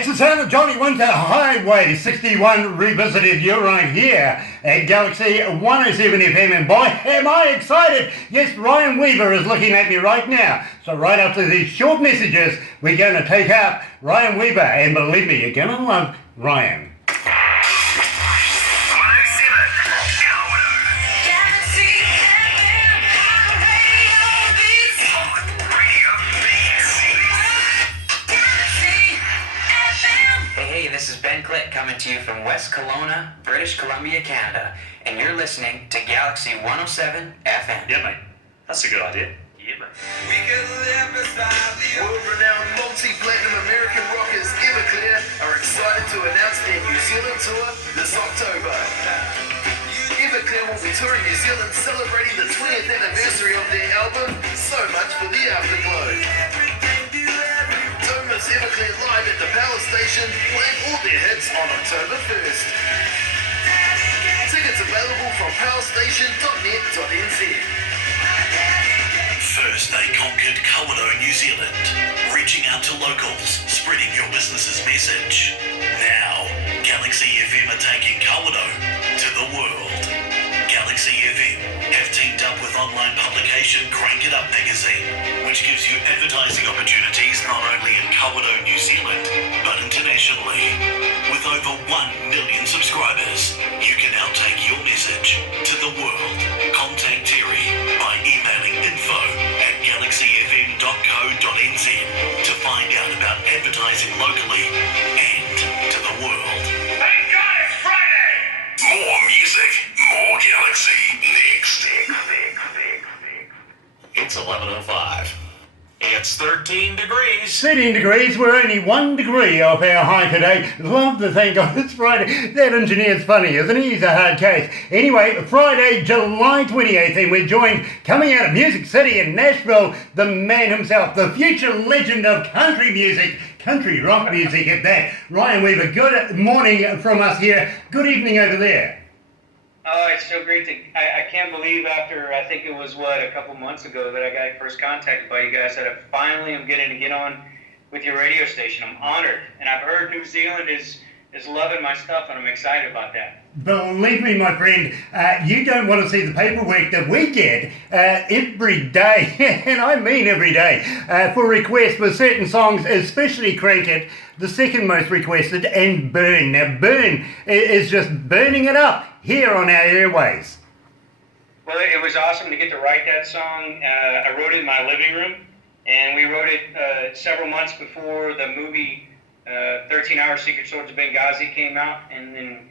It's the sound of Johnny Winter, Highway 61 Revisited. You're right here at Galaxy 107 FM, and boy, am I excited! Yes, Ryan Weaver is looking at me right now. So right after these short messages, we're going to take out Ryan Weaver, and believe me, you're going to love Ryan. This is Ben Click coming to you from West Kelowna, British Columbia, Canada, and you're listening to Galaxy 107 FM. Yeah, mate. That's a good idea. Yeah, mate. World-renowned multi-platinum American rockers Everclear are excited to announce their New Zealand tour this October. Everclear will be touring New Zealand, celebrating the 20th anniversary of their album, So Much for the Afterglow. Thomas Everclear live at the Power Station, playing all their hits on October 1st. Tickets available from powerstation.net.nz. First, they conquered Kawerau, New Zealand, reaching out to locals, spreading your business's message. Now, Galaxy FM are taking Kawerau to the world. Galaxy FM have teamed up with online publication Crank It Up magazine, which gives you advertising opportunities not only in Kawerau, New Zealand, but internationally. With over 1 million subscribers, you can now take your message to the world. Contact Terry by emailing info@galaxyfm.co.nz to find out about advertising locally and to the world. Thank God it's Friday! More music, more Galaxy. Next. It's 11:05. It's 13 degrees. 13 degrees, we're only 1 degree off our high today. Love to thank God it's Friday. That engineer's funny, isn't he? He's a hard case. Anyway, Friday, July 28th, and we're joined, coming out of Music City in Nashville, the man himself, the future legend of country music, country rock music at that. Ryan Weaver, good morning from us here. Good evening over there. Oh, it's so great to, I can't believe after, I think it was, a couple months ago that I got first contacted by you guys that I finally am getting to get on with your radio station. I'm honored, and I've heard New Zealand is loving my stuff, and I'm excited about that. Believe me, my friend, you don't want to see the paperwork that we get every day, and I mean every day, for requests for certain songs, especially Crank It, the second most requested, and Burn. Now, Burn is just burning it up here on our airways. Well, it was awesome to get to write that song. I wrote it in my living room, and we wrote it several months before the movie 13 Hour Secret Swords of Benghazi came out, and then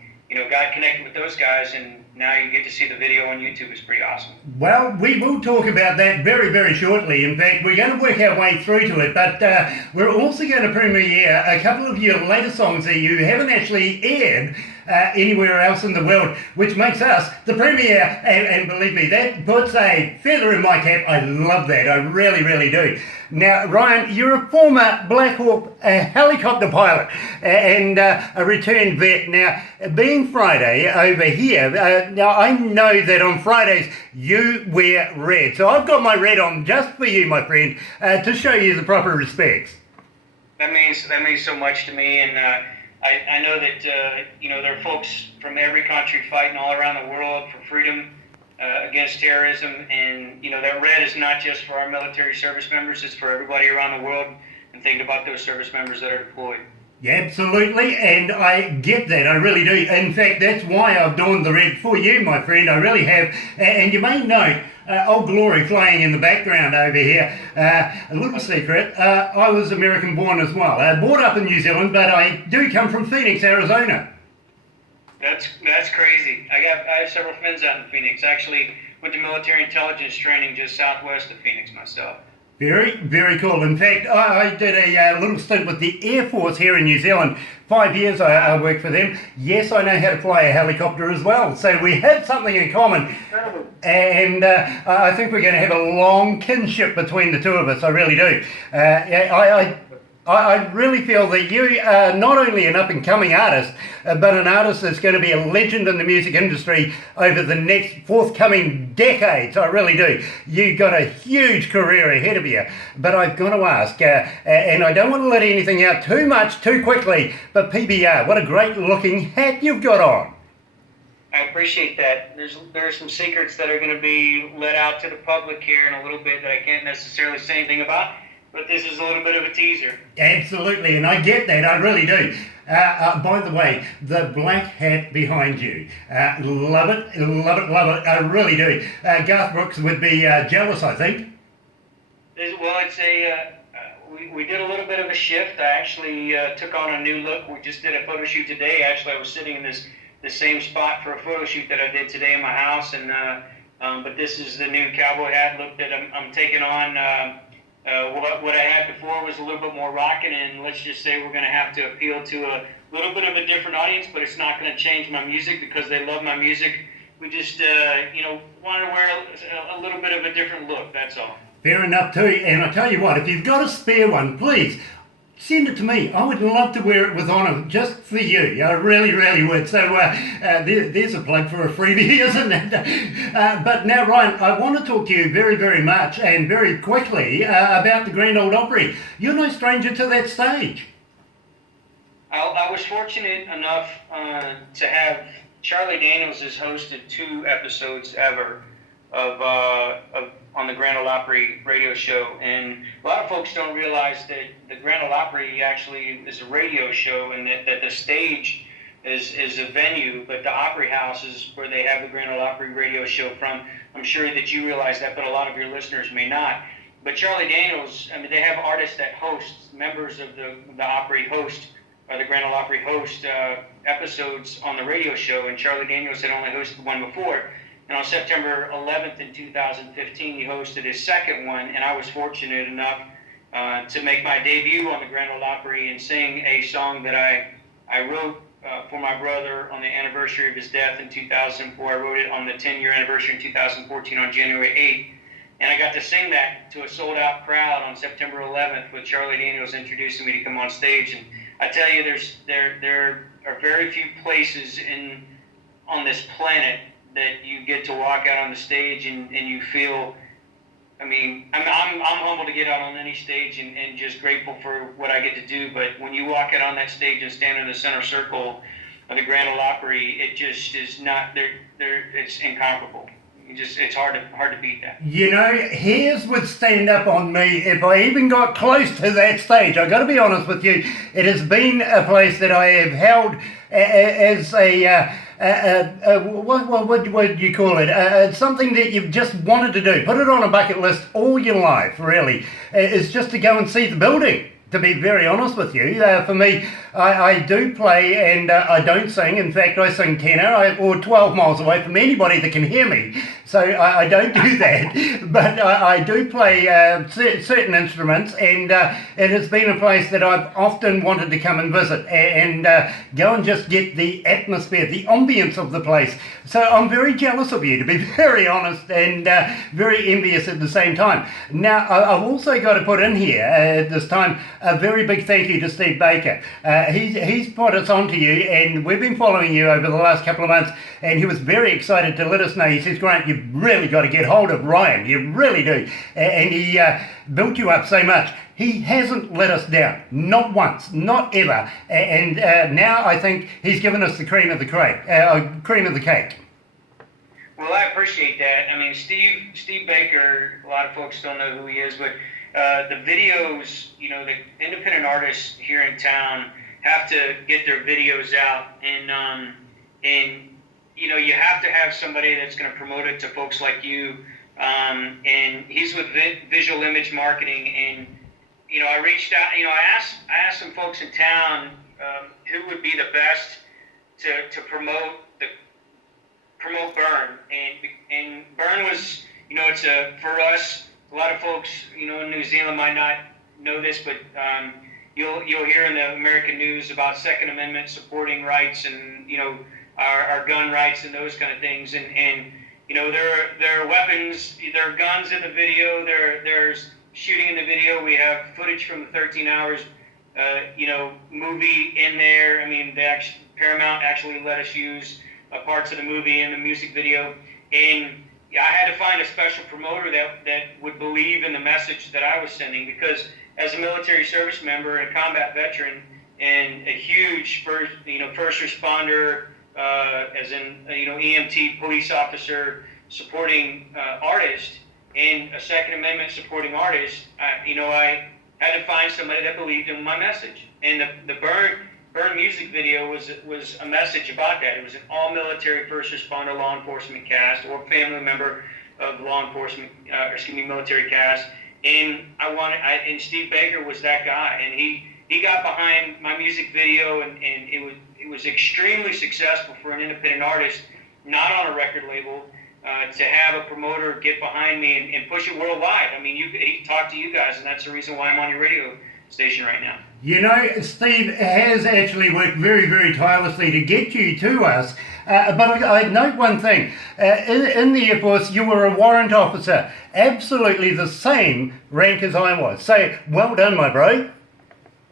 got connected with those guys, and now you get to see the video on YouTube. It's pretty awesome. Well, we will talk about that very, very shortly. In fact, we're going to work our way through to it, but we're also going to premiere a couple of your later songs that you haven't actually aired anywhere else in the world, which makes us the premiere, and believe me, that puts a feather in my cap. I love that. I really, really do. Now, Ryan, you're a former Black Hawk helicopter pilot and a returned vet. Now, being Friday over here, now I know that on Fridays you wear red. So I've got my red on just for you, my friend, to show you the proper respects. That means so much to me, and I know that there are folks from every country fighting all around the world for freedom against terrorism, and that red is not just for our military service members; it's for everybody around the world. And think about those service members that are deployed. Yeah, absolutely, and I get that, I really do. In fact, that's why I've donned the red for you, my friend, I really have. And you may note Old Glory flying in the background over here. A little secret, I was American born as well. Brought up in New Zealand, but I do come from Phoenix, Arizona. That's crazy. I have several friends out in Phoenix. Actually, went to military intelligence training just southwest of Phoenix myself. Very, very cool. In fact, I did a little stint with the Air Force here in New Zealand. 5 years I worked for them. Yes, I know how to fly a helicopter as well. So we have something in common. And I think we're going to have a long kinship between the two of us. I really do. I really feel that you are not only an up-and-coming artist, but an artist that's going to be a legend in the music industry over the next forthcoming decades. I really do. You've got a huge career ahead of you. But I've got to ask, and I don't want to let anything out too much too quickly, but PBR, what a great-looking hat you've got on. I appreciate that. There are some secrets that are going to be let out to the public here in a little bit that I can't necessarily say anything about. But this is a little bit of a teaser. Absolutely, and I get that, I really do. By the way, the black hat behind you, love it, love it, love it, I really do. Garth Brooks would be jealous, I think. Well, it's we did a little bit of a shift. I actually took on a new look. We just did a photo shoot today. Actually, I was sitting in the same spot for a photo shoot that I did today in my house, and but this is the new cowboy hat look that I'm taking on. What I had before was a little bit more rocking, and let's just say we're going to have to appeal to a little bit of a different audience, but it's not going to change my music because they love my music. We just, want to wear a little bit of a different look, that's all. Fair enough too, and I tell you what, if you've got a spare one, please, send it to me. I would love to wear it with honour just for you. I really, really would. So there's a plug for a freebie, isn't it? But now, Ryan, I want to talk to you very, very much and very quickly about the Grand Ole Opry. You're no stranger to that stage. I was fortunate enough to have Charlie Daniels has hosted 2 episodes ever of on the Grand Ole Opry radio show, and a lot of folks don't realize that the Grand Ole Opry actually is a radio show, and that the stage is a venue, but the Opry House is where they have the Grand Ole Opry radio show from. I'm sure that you realize that, but a lot of your listeners may not. But Charlie Daniels, I mean, they have artists that host, members of the Opry host, or the Grand Ole Opry host episodes on the radio show, and Charlie Daniels had only hosted one before. And on September 11th in 2015, he hosted his second one, and I was fortunate enough to make my debut on the Grand Ole Opry and sing a song that I wrote for my brother on the anniversary of his death in 2004. I wrote it on the 10-year anniversary in 2014 on January 8th. And I got to sing that to a sold-out crowd on September 11th with Charlie Daniels introducing me to come on stage. And I tell you, there are very few places on this planet that you get to walk out on the stage and you feel, I'm humble to get out on any stage and just grateful for what I get to do. But when you walk out on that stage and stand in the center circle of the Grand Ole Opry, it just is not there. It's incomparable. It's hard to beat that. You know, hairs would stand up on me if I even got close to that stage. I got to be honest with you. It has been a place that I have held as what would you call it? Something that you've just wanted to do. Put it on a bucket list all your life, really. Is just to go and see the building. To be very honest with you, for me, I do play and I don't sing. In fact, I sing tenor or 12 miles away from anybody that can hear me. So I don't do that. But I do play certain instruments, and it has been a place that I've often wanted to come and visit and go and just get the atmosphere, the ambience of the place. So I'm very jealous of you, to be very honest, and very envious at the same time. Now, I've also got to put in here at this time a very big thank you to Steve Baker. He's put us on to you, and we've been following you over the last couple of months, and he was very excited to let us know. He says, Grant, you've really got to get hold of Ryan. You really do. And he built you up so much. He hasn't let us down. Not once. Not ever. And now I think he's given us the cream of the cake. Well, I appreciate that. I mean, Steve Baker, a lot of folks don't know who he is, but the videos, the independent artists here in town have to get their videos out, and you have to have somebody that's going to promote it to folks like you, and he's with Visual Image Marketing, and I reached out, I asked some folks in town who would be the best to promote Burn, and Burn was, it's for us. A lot of folks, in New Zealand might not know this, but you'll hear in the American news about Second Amendment supporting rights and our gun rights and those kind of things. And there are weapons, there are guns in the video. There's shooting in the video. We have footage from the 13 hours movie in there. I mean, Paramount actually let us use parts of the movie in the music video, and I had to find a special promoter that would believe in the message that I was sending, because as a military service member and a combat veteran and a huge first responder, as in EMT police officer supporting artist, and a Second Amendment supporting artist, I had to find somebody that believed in my message. And the Burn music video was a message about that. It was an all military first responder law enforcement cast, or family member of law enforcement, military cast. And and Steve Baker was that guy, and he got behind my music video, and it was extremely successful for an independent artist, not on a record label, to have a promoter get behind me and push it worldwide. I mean, he talked to you guys, and that's the reason why I'm on your radio station right now. You know, Steve has actually worked very, very tirelessly to get you to us. But I note one thing. In the Air Force, you were a warrant officer, absolutely the same rank as I was. So, well done, my bro.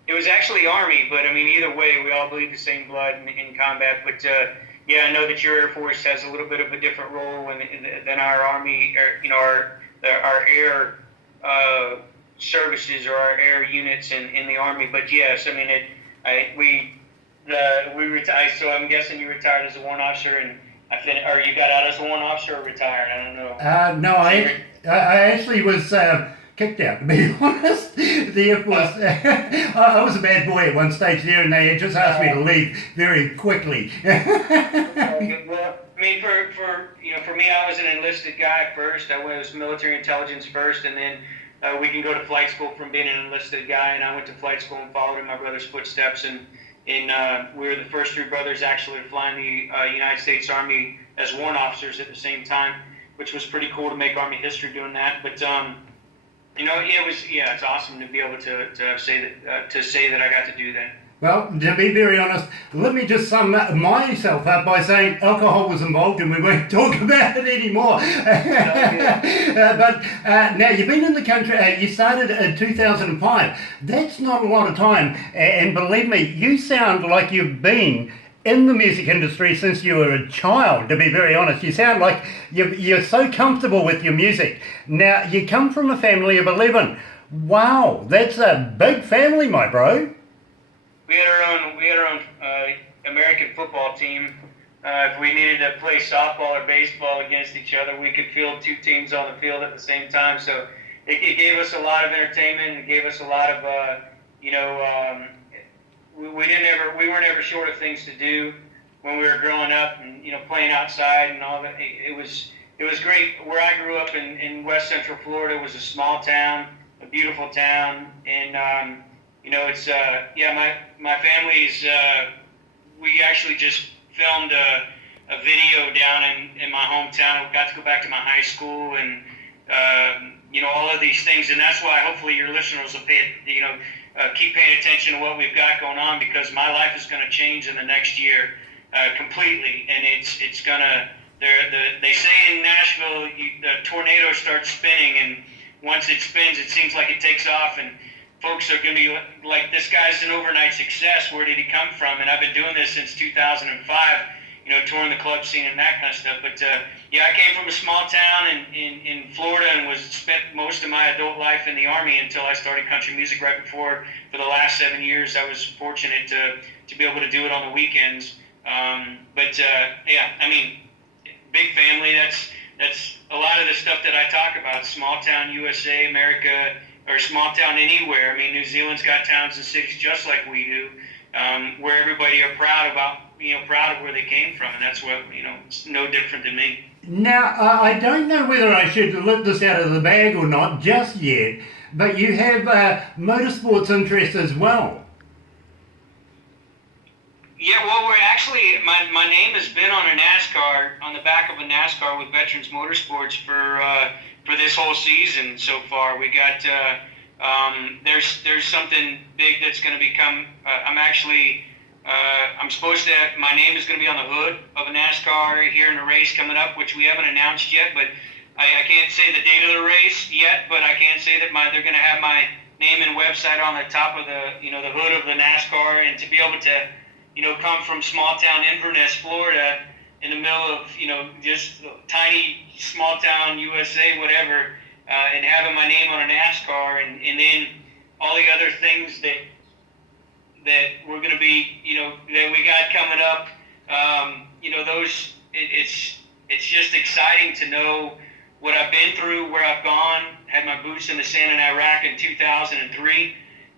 It was actually Army, but I mean, either way, we all bleed the same blood in combat. But yeah, I know that your Air Force has a little bit of a different role than our Army, our air services or our air units in the Army. But yes, I mean, we retired. So I'm guessing you retired as a warrant officer, and or you got out as a warrant officer or retired? I don't know. No, I actually was kicked out, to be honest. The Air Force, I was a bad boy at one stage there, and they just asked me to leave very quickly. Well, I mean, for me, I was an enlisted guy first. I was military intelligence first, and then we can go to flight school from being an enlisted guy. And I went to flight school and followed in my brother's footsteps. And we were the first three brothers actually to fly in the United States Army as warrant officers at the same time, which was pretty cool to make Army history doing that. But it's awesome to be able to say that I got to do that. Well, to be very honest, let me just sum myself up by saying alcohol was involved and we won't talk about it anymore. But now, you've been in the country, you started in 2005. That's not a lot of time. And believe me, you sound like you've been in the music industry since you were a child, to be very honest. You sound like you're so comfortable with your music. Now, you come from a family of 11. Wow, that's a big family, my bro. We had our own American football team. If we needed to play softball or baseball against each other, we could field two teams on the field at the same time. So it gave us a lot of entertainment. It gave us a lot of, we weren't ever short of things to do when we were growing up, and playing outside and all that. It was great. Where I grew up in West Central Florida was a small town, a beautiful town, and it's my family's. We actually just filmed a video down in my hometown. We got to go back to my high school, and all of these things, and that's why hopefully your listeners will keep paying attention to what we've got going on, because my life is going to change in the next year completely, and it's gonna. They say in Nashville, the tornado starts spinning, and once it spins, it seems like it takes off, and folks are going to be like, this guy's an overnight success. Where did he come from? And I've been doing this since 2005, touring the club scene and that kind of stuff. But I came from a small town in Florida and spent most of my adult life in the Army until I started country music right before. For the last 7 years, I was fortunate to be able to do it on the weekends. Big family. That's a lot of the stuff that I talk about. Small town USA, America, or small town anywhere. I mean, New Zealand's got towns and cities just like we do, where everybody are proud of where they came from, and that's what it's no different than me. Now, I don't know whether I should let this out of the bag or not just yet, but you have motorsports interest as well. Yeah, well, we're actually, my name has been on the back of a NASCAR with Veterans Motorsports for this whole season so far. We got, there's something big that's going to become, my name is going to be on the hood of a NASCAR here in a race coming up, which we haven't announced yet, but I can't say the date of the race yet, but I can say that they're going to have my naming website on the top of the the hood of the NASCAR, and to be able to come from small town Inverness, Florida, in the middle of just tiny small town USA, whatever, and having my name on a NASCAR, and then all the other things that we're going to be that we got coming up. Those it's just exciting to know what I've been through, where I've gone. Had my boots in the sand in Iraq in 2003,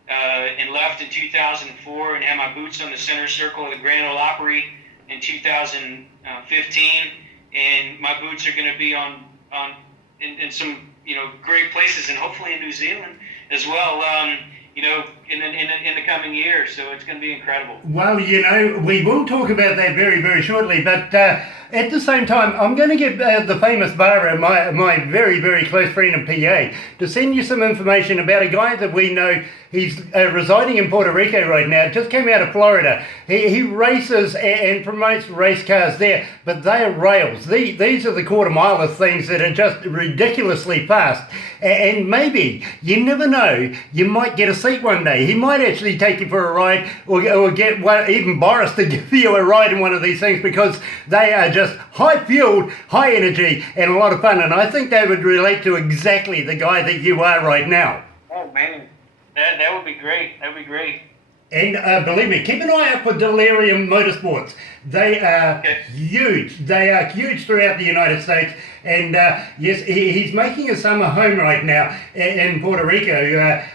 and left in 2004, and had my boots on the center circle of the Grand Ole Opry in 2015. And my boots are going to be in some great places, and hopefully in New Zealand as well. In the coming year, so it's going to be incredible. Well, we will talk about that very, very shortly, but at the same time, I'm going to get the famous Barbara, my very, very close friend and PA, to send you some information about a guy that we know. He's residing in Puerto Rico right now, just came out of Florida. He races and promotes race cars there, but they are rails. These are the quarter-milers things that are just ridiculously fast. And maybe, you never know, you might get a seat one day. He might actually take you for a ride, or get even Boris to give you a ride in one of these things, because they are just high-fueled, high energy, and a lot of fun. And I think they would relate to exactly the guy that you are right now. Oh, man. That would be great. That would be great. And believe me, keep an eye out for Delirium Motorsports. They are huge. They are huge throughout the United States. And yes, he's making a summer home right now in Puerto Rico.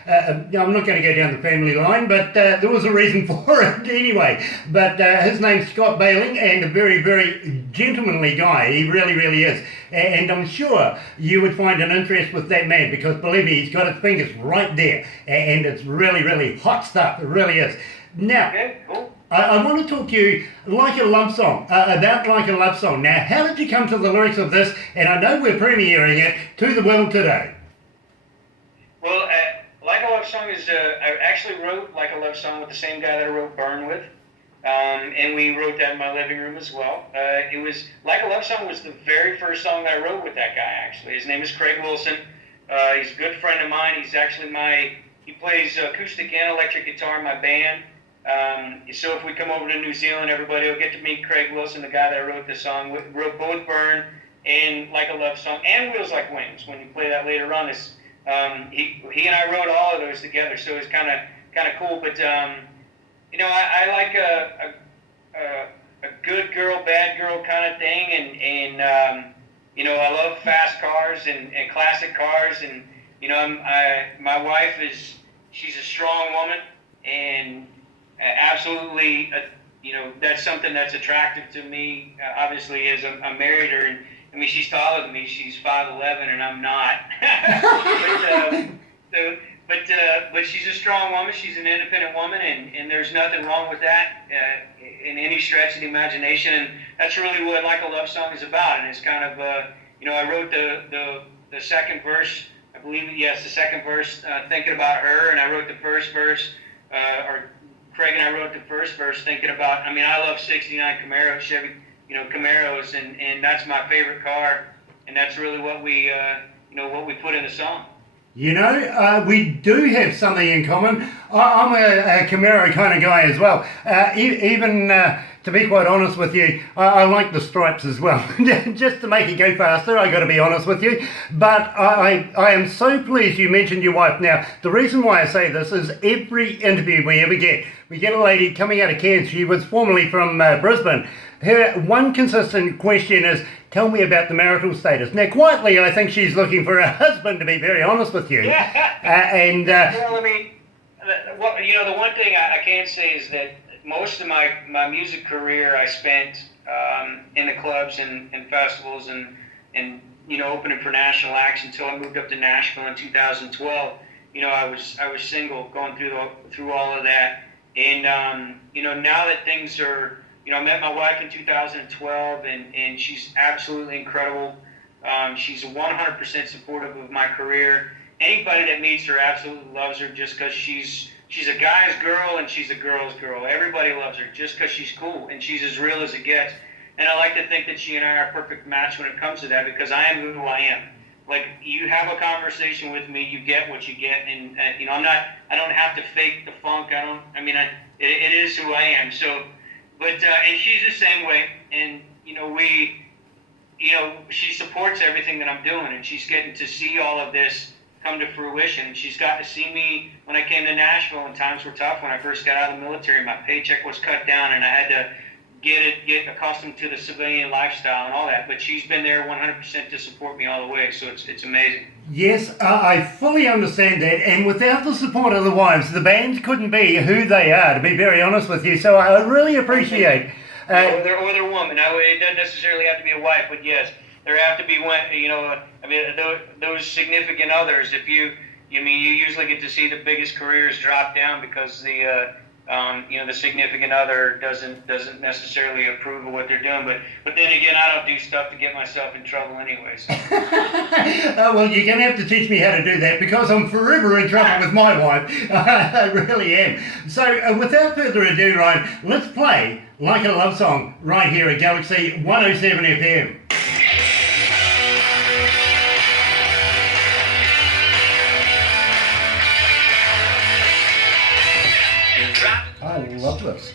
I'm not going to go down the family line, but there was a reason for it anyway. But his name's Scott Bailing, and a very, very gentlemanly guy. He really, really is. And I'm sure you would find an interest with that man, because believe me, he's got his fingers right there. And it's really, really hot stuff. It really is. Now, cool. I want to talk to you Like a Love Song, about Like a Love Song. Now, how did you come to the lyrics of this? And I know we're premiering it to the world today. Well, Like a Love Song is, I actually wrote Like a Love Song with the same guy that I wrote Burn with. And we wrote that in my living room as well. It was, Like a Love Song was the very first song that I wrote with that guy, actually. His name is Craig Wilson. He's a good friend of mine. He's actually he plays acoustic and electric guitar in my band. So if we come over to New Zealand, everybody will get to meet Craig Wilson, the guy that wrote the song. We wrote both Burn and Like a Love Song, and Wheels Like Wings. When you play that later on, he and I wrote all of those together, so it's kind of cool. But I like a good girl, bad girl kind of thing, and I love fast cars and classic cars, and my wife she's a strong woman, and absolutely, that's something that's attractive to me. Obviously, as I'm married her, and I mean, she's taller than me. She's 5'11", and I'm not. But she's a strong woman. She's an independent woman, and there's nothing wrong with that in any stretch of the imagination. And that's really what Like a Love Song is about. And it's kind of, I wrote the second verse. I believe, yes, the second verse, thinking about her, and I wrote the first verse, or Craig and I wrote the first verse thinking about, I love 69 Camaro, Chevy, Camaros, and that's my favorite car, and that's really what we put in the song. We do have something in common. I'm a Camaro kind of guy as well. Even to be quite honest with you, I like the stripes as well. Just to make it go faster, I got to be honest with you. But I am so pleased you mentioned your wife. Now, the reason why I say this is every interview we ever get, we get a lady coming out of Cairns. She was formerly from Brisbane. Her one consistent question is, tell me about the marital status. Now, quietly, I think she's looking for a husband, to be very honest with you. Well, the one thing I can say is that most of my music career I spent in the clubs and festivals and opening for national acts until I moved up to Nashville in 2012. I was single going through all of that, and now that things are. I met my wife in 2012, and she's absolutely incredible. She's 100% supportive of my career. Anybody that meets her absolutely loves her just because she's a guy's girl and she's a girl's girl. Everybody loves her just because she's cool and she's as real as it gets. And I like to think that she and I are a perfect match when it comes to that, because I am who I am. like you have a conversation with me, you get what you get, and you know, I don't have to fake the funk. It is who I am. So, but and she's the same way, and you know, she supports everything that I'm doing, and she's getting to see all of this come to fruition. She's got to see me when I came to Nashville, and times were tough when I first got out of the military. My paycheck was cut down, and I had to get accustomed to the civilian lifestyle and all that. But she's been there 100% to support me all the way, so it's amazing. Yes, I fully understand that, and without the support of the wives, the band couldn't be who they are, to be very honest with you, so I really appreciate... or their woman. It doesn't necessarily have to be a wife, but yes, there have to be one. You know, those significant others. If you usually get to see the biggest careers drop down because the significant other doesn't necessarily approve of what they're doing. But then again, I don't do stuff to get myself in trouble anyways. Well, you're going to have to teach me how to do that because I'm forever in trouble with my wife. I really am. So without further ado, Ryan, let's play Like a Love Song right here at Galaxy 107 FM. I love this.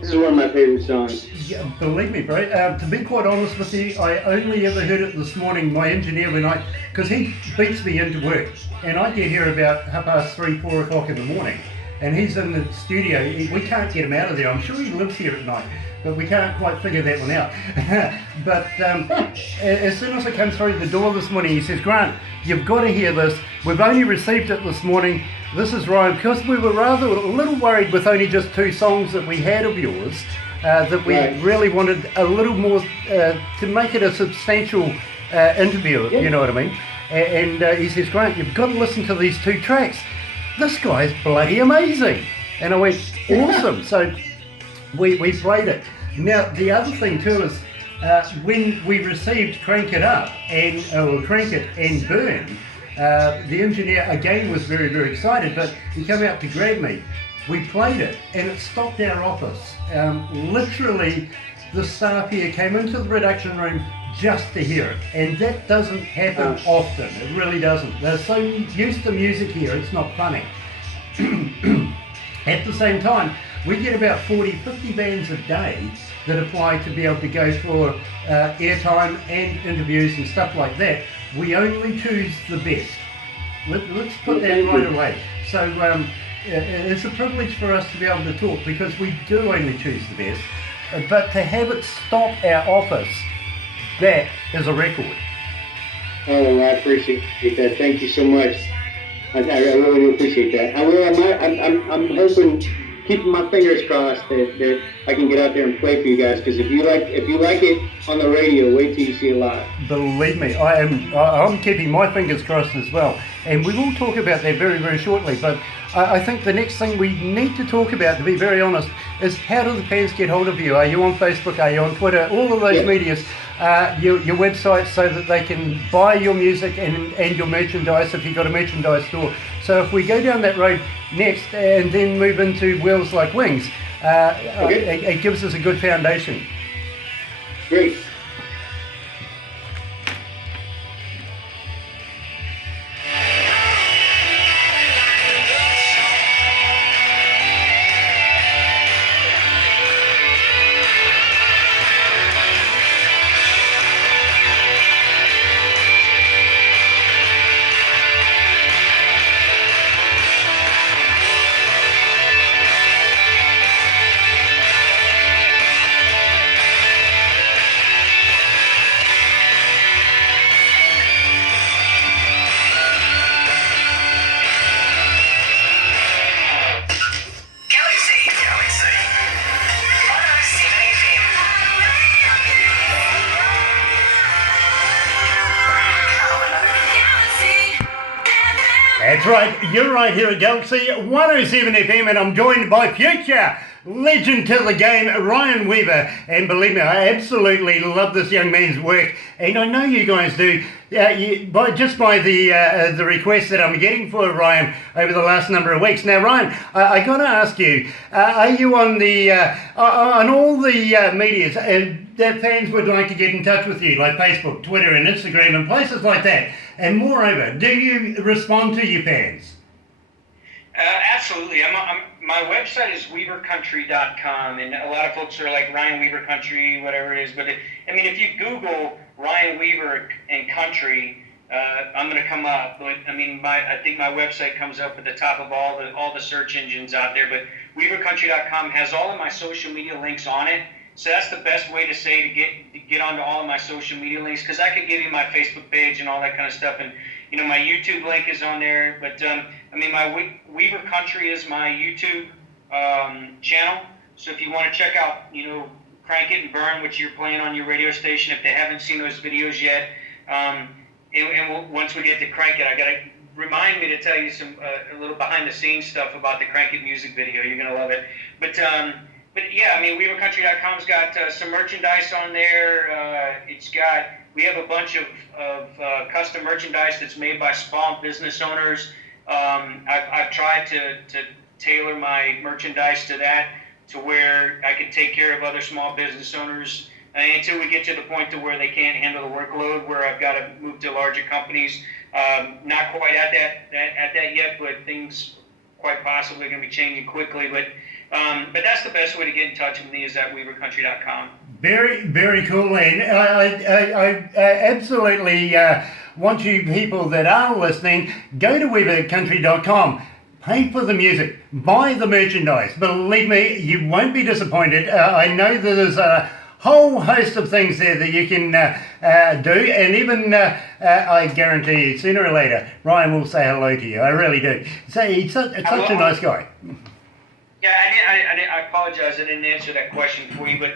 This is one of my favorite songs. Yeah, believe me, bro. To be quite honest with you, I only ever heard it this morning. My engineer, because he beats me into work, and I get here about 3:30, 4 o'clock in the morning, and he's in the studio. We can't get him out of there. I'm sure he lives here at night, but we can't quite figure that one out. But as soon as I come through the door this morning, he says, "Grant, you've got to hear this. We've only received it this morning. This is Ryan," because we were rather a little worried with only just 2 songs that we had of yours, that we really wanted a little more to make it a substantial interview, you know what I mean? And he says, "Grant, you've got to listen to these 2 tracks. This guy's bloody amazing." And I went, "Awesome." So we played it. Now, the other thing too is when we received Crank It Up or Crank It and Burn, the engineer again was very, very excited, but he came out to grab me. We played it and it stopped our office. Literally, the staff here came into the production room just to hear it, and that doesn't happen often. It really doesn't. They're so used to music here, it's not funny. At the same time, we get about 40-50 bands a day that apply to be able to go for airtime and interviews and stuff like that. We only choose the best. Let's put that right away. So it's a privilege for us to be able to talk because we do only choose the best. But to have it stop our office, that is a record. Oh, I appreciate that. Thank you so much. I really do appreciate that. I'm hoping, keeping my fingers crossed that I can get out there and play for you guys. Because if you like it on the radio, wait till you see it live. Believe me, I'm keeping my fingers crossed as well. And we will talk about that very, very shortly. But I think the next thing we need to talk about, to be very honest, is how do the fans get hold of you? Are you on Facebook? Are you on Twitter? All of those medias. Your website, so that they can buy your music and your merchandise if you've got a merchandise store. So if we go down that road next and then move into Wheels Like Wings, it gives us a good foundation. Great. That's right, you're right here at Galaxy 107 FM, and I'm joined by future legend to the game, Ryan Weaver. And believe me, I absolutely love this young man's work, and I know you guys do. By the requests that I'm getting for Ryan over the last number of weeks. Now, Ryan, I got to ask you: are you on the on all the medias that fans would like to get in touch with you, like Facebook, Twitter, and Instagram, and places like that? And moreover, do you respond to your fans? Absolutely. My website is weavercountry.com, and a lot of folks are like Ryan Weaver Country, whatever it is. But if you Google Ryan Weaver and Country, I'm going to come up. But I think my website comes up at the top of all the search engines out there. But weavercountry.com has all of my social media links on it. So that's the best way to get onto all of my social media links, because I could give you my Facebook page and all that kind of stuff, and my YouTube link is on there. But my Weaver Country is my YouTube channel. So if you want to check out, Crank It and Burn, which you're playing on your radio station, if they haven't seen those videos yet, once we get to Crank It, I gotta remind me to tell you some a little behind the scenes stuff about the Crank It music video. You're gonna love it. But yeah, weavercountry.com's got some merchandise on there. We have a bunch of custom merchandise that's made by small business owners. I've tried to tailor my merchandise to that, to where I can take care of other small business owners until we get to the point to where they can't handle the workload, where I've got to move to larger companies. Not quite at that yet, but things quite possibly going to be changing quickly. But that's the best way to get in touch with me, is at weavercountry.com. Very, very cool, and I absolutely want you people that are listening, go to weavercountry.com, pay for the music, buy the merchandise. Believe me, you won't be disappointed. I know that there's a whole host of things there that you can do, and even I guarantee you, sooner or later, Ryan will say hello to you. I really do. So he's such a nice guy. Yeah, I apologize. I didn't answer that question for you, but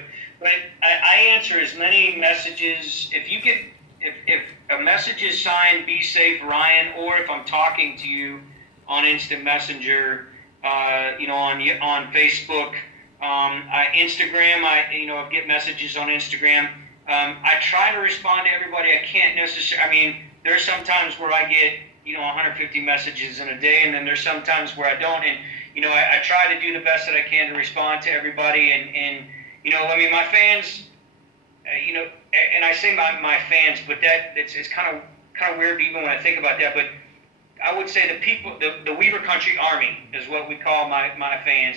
I answer as many messages. If a message is signed "Be Safe, Ryan," or if I'm talking to you on Instant Messenger, on Facebook, Instagram, I get messages on Instagram. I try to respond to everybody. I can't necessarily. There's some times where I get 150 messages in a day, and then there's some times where I don't. And I try to do the best that I can to respond to everybody. And my fans, and I say my fans, but it's kind of weird even when I think about that. But I would say the people, the Weaver Country Army is what we call my fans.